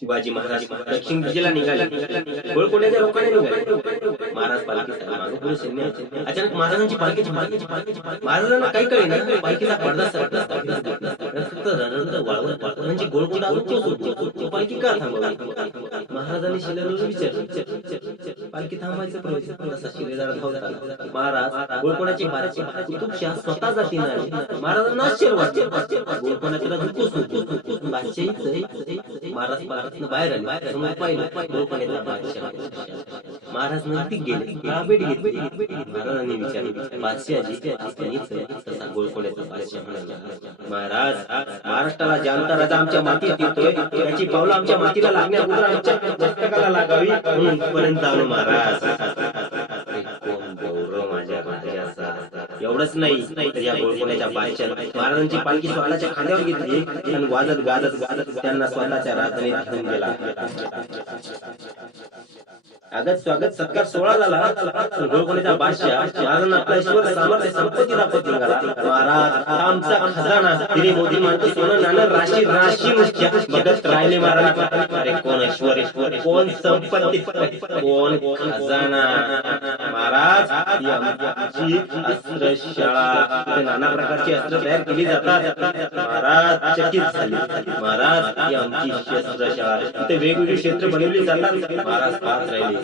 शिवाजी महाराज दक्षिण दिशेला निघाले. गोळकोंड्याच्या लोकांनी निघाले. महाराज पालखी मागे पुढे सैन्य. अचानक महाराजांची पालखीची पालखीची पालखीची पालखी महाराजांना काही कळे ना पालखीचा पडदा फक्त रणरणत वाळवत म्हणजे पोहोचतो. पोहोचतो. पालखी का थांबवली? महाराजांनी शिलेदाराला विचारलं. पालखी थांबायचं प्रयत्न तसा शिलेदार धावत आला महाराज गोळकोंडाची महाराज कुतुबशाह स्वतः जाती नाही महाराजांना आश्चर्य वाटलं गोळकोंडाला धुकूस बादशाही महाराज पालखीतनं बाहेर आले समोर पाहिलं गोळकोंड्याचा बादशाह महाराज नजदीक गेले. भेट घेतली. महाराजांनी विचारले. बादशाहजी आपणच तसा गोळकोंड्याचा बादशाह म्हणाला महाराज महाराष्ट्राला जानता राजा आमच्या मातीत येतोय. त्याची पावलं आमच्या मातीला लागण्याअगोदर आमच्या मस्तकाला लागावी. म्हणून पर्यंत आलो महाराज. एवढंच नाही तर या गोळकोण्याच्या बादशाह महाराजांची पालखी स्वतःच्या खांद्यावर घेतली. आणि वाजत गाजत गाजत त्यांना स्वतःच्या राजधानीत घेऊन गेला. आगत स्वागत सत्कार सोहळा झाला गोळकोण्याचा बादशाह महाराजांना आपला ईश्वर सामर्थ्य संपत्ती दाखवत निघाला महाराज आमचा खजाना श्री मोदी मानतो सोनं नाणं राशी राशी मुख्य बघत राहिले महाराज. अरे कोण ईश्वर ईश्वर कोण संपत्ती कोण खजाना? महाराज आमची अस्त्रशाळा. नाना प्रकारची अस्त्र तयार केली जातात. महाराज चकित झाले. महाराज ही आमची शस्त्रशाळा. इथे वेगवेगळी क्षेत्र बनवली जातात. महाराज पाहत राहिले.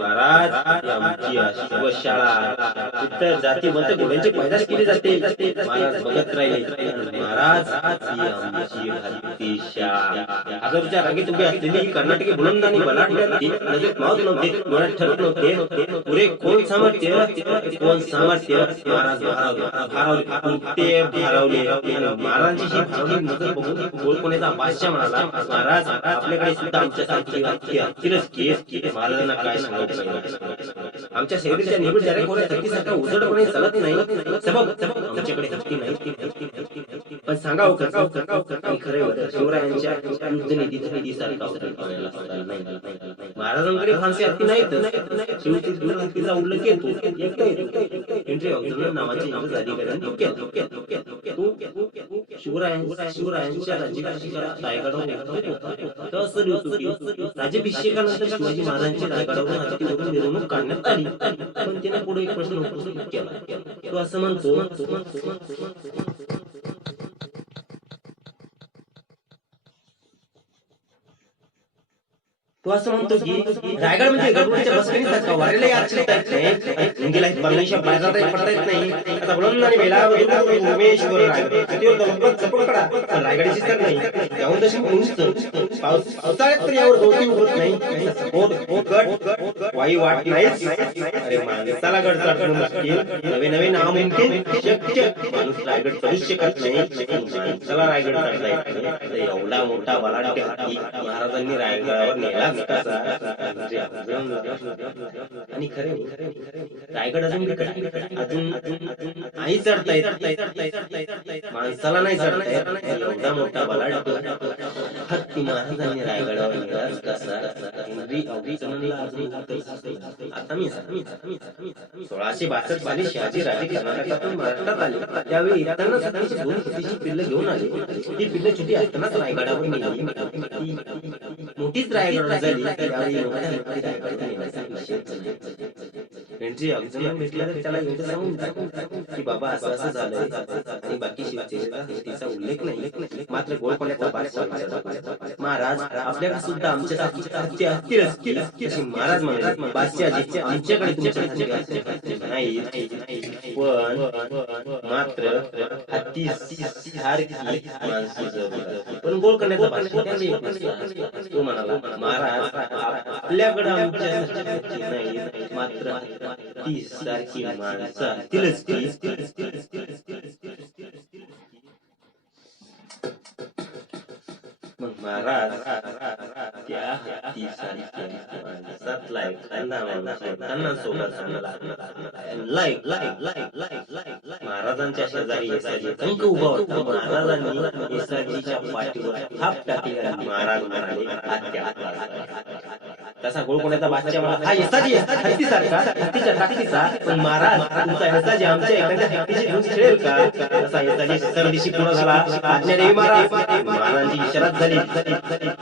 महाराज ही आमची अश्वशाळा इतर जाती जातीवंत घोड्यांची पैदाश केली जाते. महाराज बघत राहिले. महाराज आमची हत्ती शाळा. अगरच्या रागी तुम्ही असलेली कर्नाटकी बुलंदानी आणि बलाढ्य नजरेत मावत नव्हते डोळ्यात ठरत नव्हते. पुरे कोण सामर्थ्य? कोण सामर्थ्य? महाराज भारावले. भारावले. भारावले. महाराजांची ही भारावली नजर बघून गोळकोण्याचा बादशाह म्हणाला महाराज आपल्याकडे सुद्धा आमच्यासारखी हत्ती हत्तीरच केस केस महाराजांना काय सांगायचं आमच्या शरीराच्या निबिड जरा कोणा हत्तीसारखा उजडपणे चालत नाही. सबब आमच्याकडे हत्ती नाही. पण सांगाव खरं खरे शिवरायांच्या युद्ध निधीचा निधी सारखा महाराजांकडे फारसे हत्ती नाहीत. शिवची हत्तीचा उल्लेख येतो. येतो. हेनरी ऑक्झनर नावाचे इंग्रज अधिकाऱ्यांनी केला तो शिवरायांच्या राज्याभिषेकाला रायगडावर राज्याभिषेकानंतर शिवाजी महाराजांच्या रायगडावरून हत्तीवरून मिरवणूक काढण्यात आली. पण त्याने पुढे एक प्रश्न उपस्थित केला. तो असं म्हणतो म्हणतो म्हणतो म्हणतो म्हणतो तो असं म्हणतो की रायगड म्हणजे गडबडीच्या बसकणी सारखा वारेला याद शिकता येत नाही हिंदीला परमेश्वर बाहेर जाता पडता येत नाही आता बुलंद आणि बेला उमेश्वर रायगडीची तर नाही. त्याहून तशी उंच पाऊस पावसाळ्यात तर यावर गवती नाही होत गट वाई वाट नाहीच. अरे माणसाला गड चढणं मुश्किल. नवे नवे नाव मुमकिन. शक्य माणूस रायगड चढूच शकत नाही. माणसाला रायगड चढता येत नाही. एवढा मोठा बलाढ्य महाराजांनी रायगडावर नेला कसा आणि खरे रायगड अजून अजून अजून नाही चढता येत. माणसाला नाही चढता येत. एवढा मोठा बलाड हत्ती महाराजांनी रायगडावर नेलाच कसा? हेनरी आता मी सोळाशे बासष्ट साली शहाजी राजे कर्नाटकातून महाराष्ट्रात आले. त्यावेळी इराणांना स्वतःची दोन छोटीशी पिल्लं घेऊन आले. ही पिल्ल छोटी असतानाच रायगडावर मिळाली. ती- ती मोठीच रायगड झाली झाला. हेनरी ऑक्झनर भेटला तर त्याला एवढं सांगून टाकून की बाबा असं असं झालंय आणि बाकी शिवसेनेचा उल्लेख नाही मात्र बादशाह विचारला. महाराज आपल्याकडे सुद्धा आमच्यासाठी असतील तशी महाराज म्हणाले बादशाहजी आमच्याकडे नाही नाही. पण मात्र हत्ती सारखी माणसं जरूर पण गोळ करण्याचा तो म्हणाला महाराज आपल्याकडे आमच्यासाठी नाही मात्र ती सारखी माणसं असतीलच महाराज त्या एखादा माणूस त्यांना सोबत चांगला like like like like like महाराजांच्या शेजारी येसाजी टंक उभा होता महाराजांनी येसाजीच्या पाठीवर थाप टाकली महाराज म्हणाले हत्या तसा गोळकोण्याचा बादशाह मला हा येसाजी हत्तीसारखा हत्तीच्या ताकदीचा पण महाराज तुमचा येसाजी आमच्या एखाद्या हत्तीची धून खेळेल का? तसा येसाजी सरदिशी पूर्ण झाला. आज्ञा देवी महाराज. महाराजांची इशारात झाली.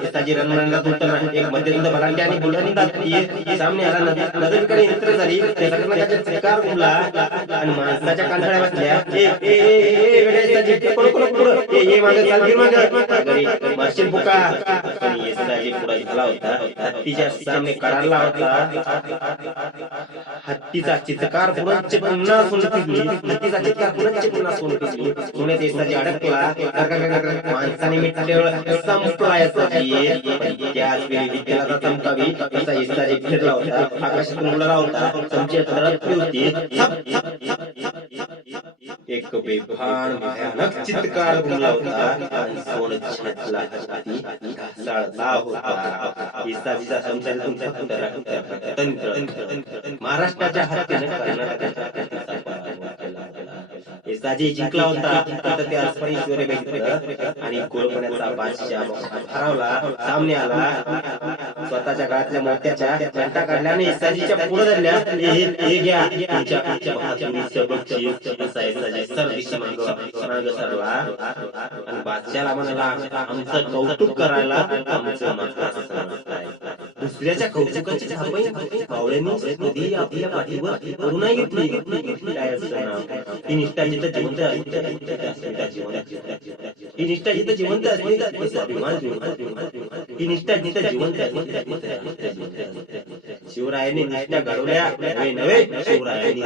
येसाजी रणमंडळात उतरला एक मध्यंत भलांटी आणि सामने आला नदी नदीकडे झाली. आणि माणसाच्या ए ए ए पुढं ए मागे मागे. मारशील पुढे झाला होता हत्तीच्या होता. हत्तीचा चित्रकार पुन्हा हत्तीचा चित्कार पुनश्च पुन्हा सोनपिसली पुण्यात अडकला माणसाने मिटल्यावर संपला येसाजी त्याच वेळी विद्याला चमकावी फिरला होता. आकाशातून उडला होता. चमची होती थप, थप, थप, थप, थप. एक बेभान भयानक चित्कार घुमला होता आणि सोन छाटला हाती ढासळला होता येसाजीचा संसार तुमचा तंत्र महाराष्ट्राच्या हातीने कर्नाटकाच्या होता. जिंकला होता आता ते अस्पणीश्वरे बघितलं आणि गोळपण्याचा बादशाह हरवला सामने आला. स्वतःच्या गळ्यातल्या मोत्याच्या घंटा काढल्याने आणि पुढे धरल्या हे घ्या. तुमच्या सरला आणि बादशाला म्हणाला आमचं कौतुक करायला आमचं मात्र समजताय. दुसऱ्याच्या कौतुकाची थापई कावळ्यांनी कधी आपल्या पाठीवर नाही घेतली काय ही निष्ठा जिथं जिवंत. ही निष्ठा जिथं जिवंत. ही निष्ठा जिथं जिवंत. शिवरायांनी निष्ठा घडवल्या नव्हे शिवरायांनी